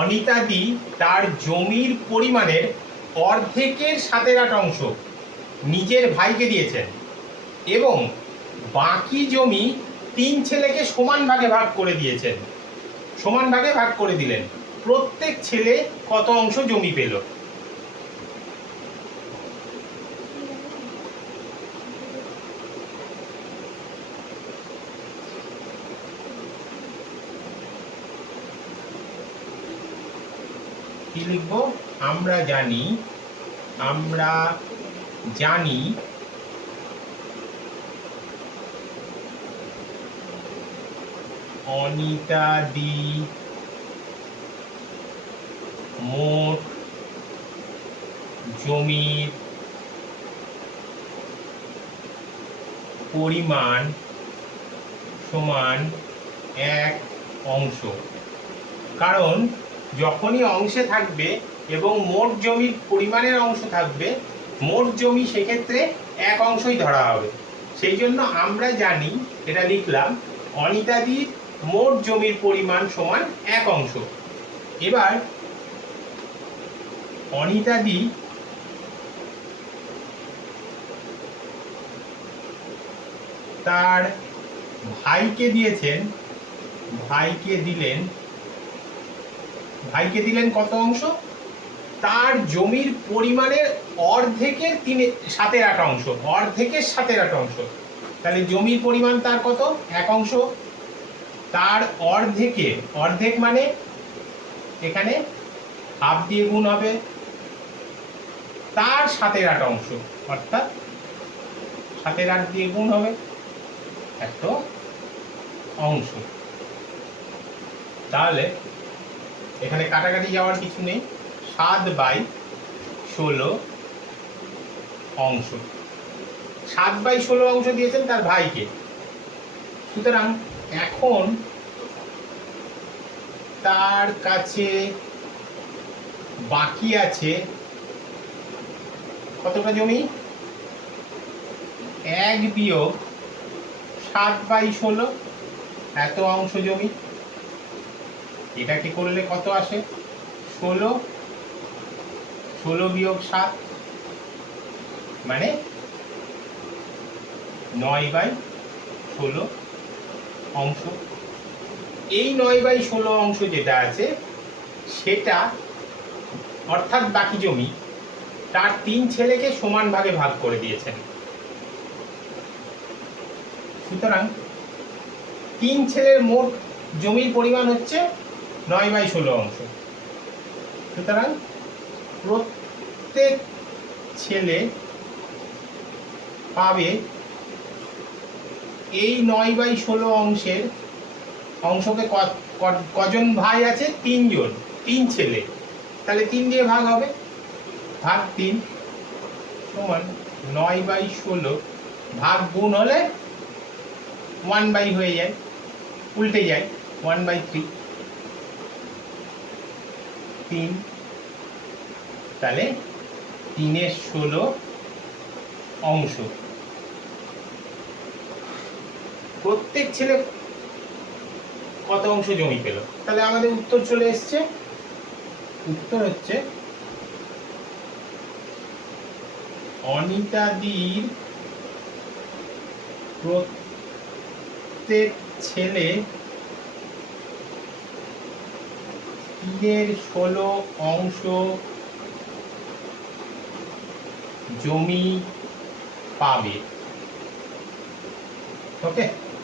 অনিতাদি তার জমির পরিমাণের অর্ধেকের 7/8 অংশ নিজের ভাইকে দিয়েছেন এবং বাকি জমি 3 ছেলেকে সমান ভাগে ভাগ করে দিয়েছেন। সমান ভাগে ভাগ করে দিলেন। প্রত্যেক ছেলে কত অংশ জমি পেল? কি লিখবো? আমরা জানি অনিতাদি মোট জমির পরিমাণ সমান 1 অংশ। কারণ যখনই অংশে থাকবে এবং মোট জমির পরিমাণের অংশ থাকবে, মোট জমি সেক্ষেত্রে 1 অংশই ধরা হবে। সেই জন্য আমরা জানি, এটা লিখলাম, অনিতাদির মোট জমির পরিমাণ সমান 1 অংশ। এবার অনিতাদি তার ভাইকে দিয়েছেন, ভাইকে দিলেন কত অংশ? তার জমির পরিমাণের অর্ধেকের 7/8 অংশ, অর্ধেকের 7/8 অংশ। তাহলে জমির পরিমাণ তার কত? 1 অংশ। তার অর্ধেক মানে এখানে হাফ দিয়ে গুণ হবে, তার 7/8 অংশ, অর্থাৎ 7/8 দিয়ে গুণ হবে, একটা অংশ। তাহলে এখানে কাটাকাটি যাওয়ার কিছু নেই, 7/16 অংশ। 7/16 অংশ দিয়েছেন তার ভাইকে। সুতরাং এখন তার কাছে বাকি আছে কতটা জমি? 1 বিয়োগ 7/16, এত অংশ জমি। এটাকে করলে কত আসে? 16 বিয়োগ 7 মানে 9/16 অংশ। এই 9/16 অংশ যেটা আছে সেটা, অর্থাৎ বাকি জমি, তার 3 ছেলেকে সমান ভাগে ভাগ করে দিয়েছেন। সুতরাং 3 ছেলের মোট জমির পরিমাণ হচ্ছে 9/16 অংশ। সুতরাং প্রত্যেক ছেলে পাবে এই 9/16 অংশকে কজন ভাই আছে? 3 জন, 3 ছেলে। তাহলে 3 দিয়ে ভাগ হবে, ভাগ 3 সমান 9/16 ভাগ গুণ হলে 1/, হয়ে যায়, উল্টে যায়, 1/3, 3। তাহলে 3/16 অংশ। প্রত্যেক ছেলে কত অংশ জমি পেল? তাহলে আমাদের উত্তর চলে এসছে। উত্তর হচ্ছে অনিতাদির প্রত্যেক ছেলে 3/16 অংশ জমি পাবে। ওকে।